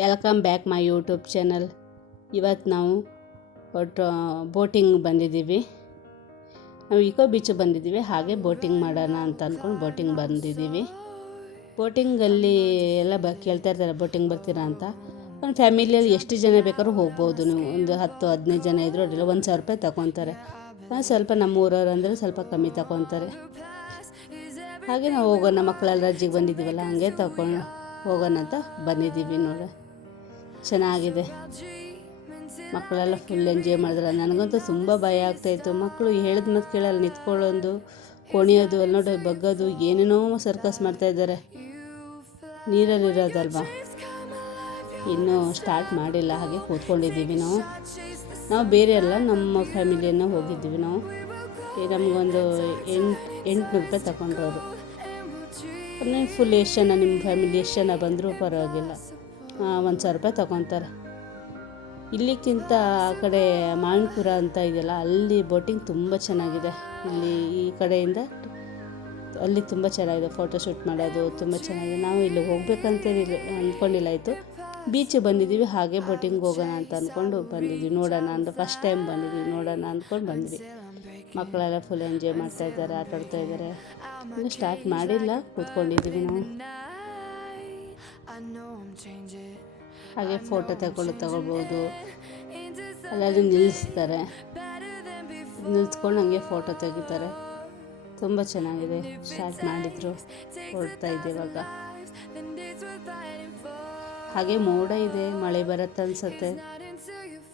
Welcome back my YouTube channel. ಇವತ್ತು ನಾವು boating ಬಂದಿದ್ದೀವಿ. ನಾವು ಇಕೋ ಬೀಚ್ ಬಂದಿದ್ದೀವಿ, ಹಾಗೆ ಬೋಟಿಂಗ್ ಮಾಡೋಣ ಅಂತ ಅಂದ್ಕೊಂಡು ಬೋಟಿಂಗ್ ಬಂದಿದ್ದೀವಿ. ಬೋಟಿಂಗಲ್ಲಿ ಎಲ್ಲ ಕೇಳ್ತಾ ಇರ್ತಾರೆ ಬೋಟಿಂಗ್ ಬರ್ತೀರಾ ಅಂತ. ಒಂದು ಫ್ಯಾಮಿಲಿಯಲ್ಲಿ ಎಷ್ಟು ಜನ ಬೇಕಾದ್ರೂ ಹೋಗ್ಬೋದು. ನೀವು ಒಂದು 10-15 ಜನ ಇದ್ದರೂ ಅಡ್ಡಿಲ್ಲ, 1,000 ರೂಪಾಯಿ ತಗೊತಾರೆ. ಸ್ವಲ್ಪ ನಮ್ಮ ಊರವ್ರು ಅಂದರೆ ಸ್ವಲ್ಪ ಕಮ್ಮಿ ತಗೊತಾರೆ. ಹಾಗೆ ನಾವು ಹೋಗೋಣ, ಮಕ್ಕಳೆಲ್ಲ ರಜ್ಜಿಗೆ ಬಂದಿದ್ದೀವಲ್ಲ, ಹಂಗೆ ತಗೊಂಡು ಹೋಗೋಣ ಅಂತ ಬಂದಿದ್ದೀವಿ. ನೋಡಿ, ಚೆನ್ನಾಗಿದೆ. ಮಕ್ಕಳೆಲ್ಲ ಫುಲ್ ಎಂಜಾಯ್ ಮಾಡಿದ್ರೆ. ನನಗಂತೂ ತುಂಬ ಭಯ ಆಗ್ತಾಯಿತ್ತು. ಮಕ್ಕಳು ಹೇಳಿದ ಮತ್ತು ಕೇಳಲ್ಲ, ನಿಂತ್ಕೊಳ್ಳೋದು, ಕುಣಿಯೋದು, ಅಲ್ಲಿ ನೋಡಿ ಬಗ್ಗೋದು, ಏನೇನೋ ಸರ್ಕಸ್ ಮಾಡ್ತಾಯಿದ್ದಾರೆ. ನೀರಲ್ಲಿರೋದಲ್ವ, ಇನ್ನೂ ಸ್ಟಾರ್ಟ್ ಮಾಡಿಲ್ಲ, ಹಾಗೆ ಕೂತ್ಕೊಂಡಿದ್ದೀವಿ. ನಾವು ಬೇರೆ ಅಲ್ಲ, ನಮ್ಮ ಫ್ಯಾಮಿಲಿಯನ್ನು ಹೋಗಿದ್ದೀವಿ. ನಾವು ನಮಗೊಂದು 800 ರೂಪಾಯಿ ತಗೊಂಡ್ರವರು. ನೀವು ಫುಲ್ ಎಷ್ಟು ಜನ, ನಿಮ್ಮ ಫ್ಯಾಮಿಲಿ ಎಷ್ಟು ಜನ ಬಂದರೂ ಪರವಾಗಿಲ್ಲ, 1,000 ರೂಪಾಯಿ ತಗೊತಾರೆ. ಇಲ್ಲಿಕ್ಕಿಂತ ಆ ಕಡೆ ಮಾವಿನಪುರ ಅಂತ ಇದೆಯಲ್ಲ, ಅಲ್ಲಿ ಬೋಟಿಂಗ್ ತುಂಬ ಚೆನ್ನಾಗಿದೆ. ಇಲ್ಲಿ ಈ ಕಡೆಯಿಂದ ಅಲ್ಲಿ ತುಂಬ ಚೆನ್ನಾಗಿದೆ, ಫೋಟೋಶೂಟ್ ಮಾಡೋದು ತುಂಬ ಚೆನ್ನಾಗಿದೆ. ನಾವು ಇಲ್ಲಿ ಹೋಗ್ಬೇಕಂತ ಅಂದ್ಕೊಂಡಿಲ್ಲ, ಆಯಿತು ಬೀಚಿಗೆ ಬಂದಿದ್ದೀವಿ, ಹಾಗೆ ಬೋಟಿಂಗ್ ಹೋಗೋಣ ಅಂತ ಅಂದ್ಕೊಂಡು ಬಂದಿದ್ವಿ. ನೋಡೋಣ ಅಂತ ಫಸ್ಟ್ ಟೈಮ್ ಬಂದಿದ್ದೀವಿ, ನೋಡೋಣ ಅಂದ್ಕೊಂಡು ಬಂದ್ವಿ. ಮಕ್ಕಳೆಲ್ಲ ಫುಲ್ ಎಂಜಾಯ್ ಮಾಡ್ತಾಯಿದ್ದಾರೆ, ಆಟ ಆಡ್ತಾ ಇದ್ದಾರೆ. ಇನ್ನೂ ಸ್ಟಾರ್ಟ್ ಮಾಡಿಲ್ಲ, ಕೂತ್ಕೊಂಡಿದ್ದೀವಿ ನಾವು. ಹಾಗೆ ಫೋಟೋ ತಗೊಳ್ಬೋದು. ಅಲ್ಲಾದ್ರೂ ನಿಲ್ಲಿಸ್ತಾರೆ, ನಿಲ್ಲಿಸ್ಕೊಂಡು ಹಂಗೆ ಫೋಟೋ ತೆಗಿತಾರೆ. ತುಂಬ ಚೆನ್ನಾಗಿದೆ. ಸ್ಟಾರ್ಟ್ ಮಾಡಿದ್ರು, ಹೊರಡ್ತಾ ಇದೆ ಇವಾಗ. ಹಾಗೆ ಮೋಡ ಇದೆ, ಮಳೆ ಬರುತ್ತೆ ಅನ್ಸುತ್ತೆ.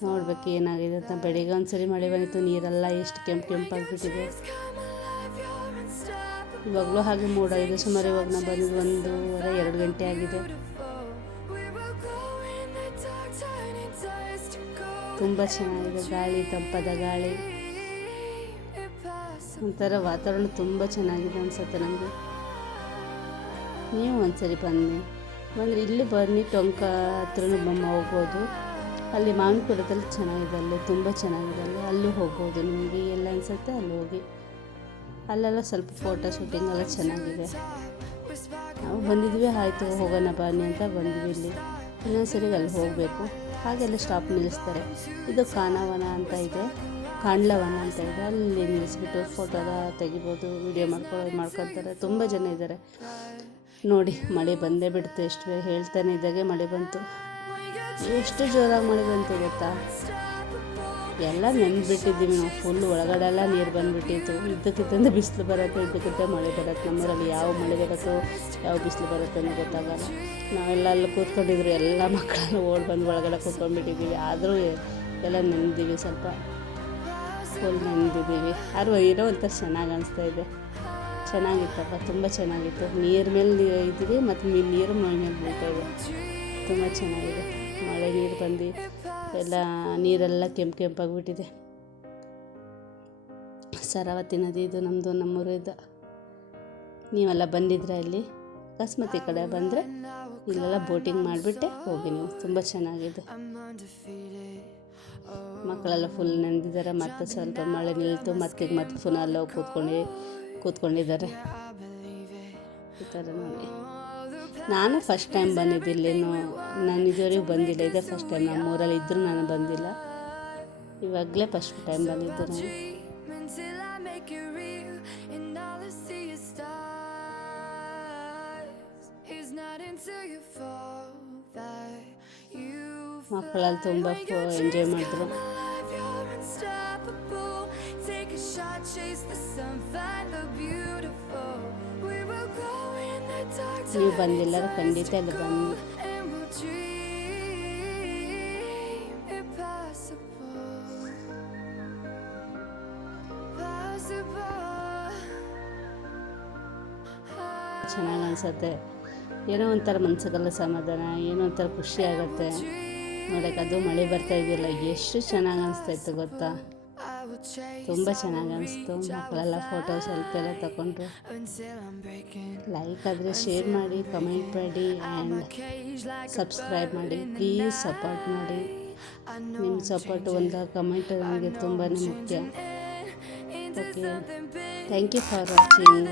ನೋಡ್ಬೇಕು ಏನಾಗಿದೆ ಅಂತ. ಬೆಳಿಗ್ಗೆ ಒಂದ್ಸರಿ ಮಳೆ ಬಂದಿತ್ತು, ನೀರೆಲ್ಲ ಎಷ್ಟು ಕೆಂಪಾಗಿಬಿಟ್ಟಿದೆ. ಇವಾಗಲೂ ಹಾಗೆ ಮೋಡ ಇದೆ. ಸುಮಾರು ಇವಾಗ ನಾವು ಬಂದು 1:30-2 ಗಂಟೆ ಆಗಿದೆ. ತುಂಬ ಚೆನ್ನಾಗಿದೆ, ಗಾಳಿ, ತಂಪಾದ ಗಾಳಿ, ಒಂಥರ ವಾತಾವರಣ ತುಂಬ ಚೆನ್ನಾಗಿದೆ ಅನ್ಸುತ್ತೆ ನನಗೆ. ನೀವು ಒಂದ್ಸರಿ ಬಂದರೆ ಇಲ್ಲಿ ಬನ್ನಿ, ಟೊಂಕ ಹತ್ರನೂ ಹೋಗ್ಬೋದು. ಅಲ್ಲಿ ಮಾವಿನಪುರದಲ್ಲಿ ಚೆನ್ನಾಗಿದೆ, ಅಲ್ಲಿ ತುಂಬ ಚೆನ್ನಾಗಿದೆ. ಅಲ್ಲಿ ಹೋಗ್ಬೋದು ನಿಮಗೆ ಎಲ್ಲ ಅನಿಸುತ್ತೆ ಅಲ್ಲಿ ಹೋಗಿ. ಅಲ್ಲೆಲ್ಲ ಸ್ವಲ್ಪ ಫೋಟೋ ಶೂಟಿಂಗ್ ಎಲ್ಲ ಚೆನ್ನಾಗಿದೆ. ನಾವು ಬಂದಿದ್ವಿ, ಆಯಿತು ಹೋಗೋಣ ಬನ್ನಿ ಅಂತ ಬಂದ್ವಿ. ಇಲ್ಲಿ ಇನ್ನೊಂದ್ಸರಿ ಅಲ್ಲಿ ಹೋಗಬೇಕು. ಹಾಗೆಲ್ಲ ಸ್ಟಾಪ್ ನಿಲ್ಲಿಸ್ತಾರೆ. ಇದು ಕಾನವನ ಅಂತ ಇದೆ, ಕಾಂಡ್ಲವನ ಅಂತ ಇದೆ. ಅಲ್ಲಿ ನಿಲ್ಲಿಸ್ಬಿಟ್ಟು ಫೋಟೋ ತೆಗಿಬೋದು, ವಿಡಿಯೋ ಮಾಡ್ಕೊತಾರೆ. ತುಂಬ ಜನ ಇದ್ದಾರೆ. ನೋಡಿ, ಮಳೆ ಬಂದೇ ಬಿಡ್ತು. ಎಷ್ಟು ಹೇಳ್ತಾನೆ ಇದ್ದಾಗೆ ಮಳೆ ಬಂತು. ಎಷ್ಟು ಜೋರಾಗಿ ಮಳೆ ಬಂತು ಗೊತ್ತಾ. ಎಲ್ಲ ನೆನೆದ್ಬಿಟ್ಟಿದ್ದೀವಿ ನಾವು. ಫುಲ್ ಒಳಗಡೆ ಎಲ್ಲ ನೀರು ಬಂದುಬಿಟ್ಟಿತ್ತು. ಇದ್ದಕ್ಕಿದ್ದಂತೆ ಬಿಸಿಲು ಬರುತ್ತೆ, ಇದ್ದಕ್ಕಿದ್ದ ಮಳೆ ಬರುತ್ತೆ. ನಮ್ಮೂರಲ್ಲಿ ಯಾವ ಮಳೆ ಬರುತ್ತೋ ಯಾವ ಬಿಸಿಲು ಬರುತ್ತೆ ಅನ್ನೋ ಗೊತ್ತಾಗಲ್ಲ. ನಾವೆಲ್ಲ ಅಲ್ಲಿ ಕೂತ್ಕೊಂಡಿದ್ರು, ಎಲ್ಲ ಮಕ್ಕಳನ್ನು ಓಡಿ ಬಂದು ಒಳಗಡೆ ಕೂತ್ಕೊಂಡ್ಬಿಟ್ಟಿದ್ದೀವಿ. ಆದರೂ ಎಲ್ಲ ನೆನೆದಿದ್ದೀವಿ, ಸ್ವಲ್ಪ ಫುಲ್ ನೆನೆದಿದ್ದೀವಿ. ಆದರೂ ಏನೋ ಒಂಥರ ಚೆನ್ನಾಗಿ ಅನಿಸ್ತಾ ಇದೆ. ಚೆನ್ನಾಗಿತ್ತಪ್ಪ, ತುಂಬ ಚೆನ್ನಾಗಿತ್ತು. ನೀರು ಮೇಲೆ ಇದ್ದೀವಿ ಮತ್ತು ನೀರು ಮೈ ಮೇಲೆ ಬೀಳ್ತಾ ಇದೆ. ತುಂಬ ಚೆನ್ನಾಗಿದೆ. ಮಳೆ ನೀರು ಬಂದು ಎಲ್ಲ ನೀರೆಲ್ಲ ಕೆಂಪಾಗಿಬಿಟ್ಟಿದೆ. ಸರಾವತಿ ನದಿ ಇದು ನಮ್ಮೂರಿದ್ದು. ನೀವೆಲ್ಲ ಬಂದಿದ್ರೆ ಇಲ್ಲಿ ಅಕಸ್ಮಾತ್ ಈ ಕಡೆ ಬಂದರೆ ಇಲ್ಲೆಲ್ಲ ಬೋಟಿಂಗ್ ಮಾಡಿಬಿಟ್ಟೆ ಹೋಗಿ ನೀವು. ತುಂಬ ಚೆನ್ನಾಗಿದೆ. ಮಕ್ಕಳೆಲ್ಲ ಫುಲ್ ನೆನೆದಿದ್ದಾರೆ. ಮತ್ತು ಸ್ವಲ್ಪ ಮಳೆ ನಿಲ್ತು, ಮತ್ತೆ ಪುನಃ ಅಲ್ಲಿ ಹೋಗಿ ಕೂತ್ಕೊಂಡಿದ್ದಾರೆ. ಈ ಥರ ನೋಡಿ. ನಾನು ಫಸ್ಟ್ ಟೈಮ್ ಬಂದಿದ್ದಿಲ್ಲ, ನಾನು ಇದುವರೆಗೂ ಬಂದಿಲ್ಲ. ಇದೇ ಫಸ್ಟ್ ಟೈಮ್. ನಮ್ಮೂರಲ್ಲಿ ಇದ್ದರೂ ನಾನು ಬಂದಿಲ್ಲ, ಇವಾಗಲೇ ಫಸ್ಟ್ ಟೈಮ್ ಬಂದಿದ್ದೆ ನಾನು. ಮಕ್ಕಳಲ್ಲಿ ತುಂಬ ಎಂಜಾಯ್ ಮಾಡಿದ್ರು. ನೀವು ಬಂದಿಲ್ಲ ಖಂಡಿತ ಅಲ್ಲಿ ಬನ್ನಿ. ಚೆನ್ನಾಗಿ ಅನಿಸುತ್ತೆ. ಏನೋ ಒಂಥರ ಮನಸ್ಸಿಗೆಲ್ಲ ಸಮಾಧಾನ, ಏನೋ ಒಂಥರ ಖುಷಿ ಆಗುತ್ತೆ ನೋಡೋಕೆ. ಅದು ಮಳೆ ಬರ್ತಾ ಇದೆಯಲ್ಲ, ಎಷ್ಟು ಚೆನ್ನಾಗಿ ಅನಿಸ್ತಾಯಿತ್ತು ಗೊತ್ತಾ. ತುಂಬ ಚೆನ್ನಾಗಿ ಅನಿಸ್ತು. ಮಕ್ಕಳೆಲ್ಲ ಫೋಟೋ ಸ್ವಲ್ಪ ಎಲ್ಲ ತಗೊಂಡ್ರು. ಲೈಕ್ ಆದರೆ ಶೇರ್ ಮಾಡಿ, ಕಮೆಂಟ್ ಮಾಡಿ ಆ್ಯಂಡ್ ಸಬ್ಸ್ಕ್ರೈಬ್ ಮಾಡಿ. ಪ್ಲೀಸ್ ಸಪೋರ್ಟ್ ಮಾಡಿ. ನಿಮ್ಮ ಸಪೋರ್ಟ್, ಒಂದು ಕಮೆಂಟ್ ನನಗೆ ತುಂಬಾ ಮುಖ್ಯ. Okay, thank you for watching.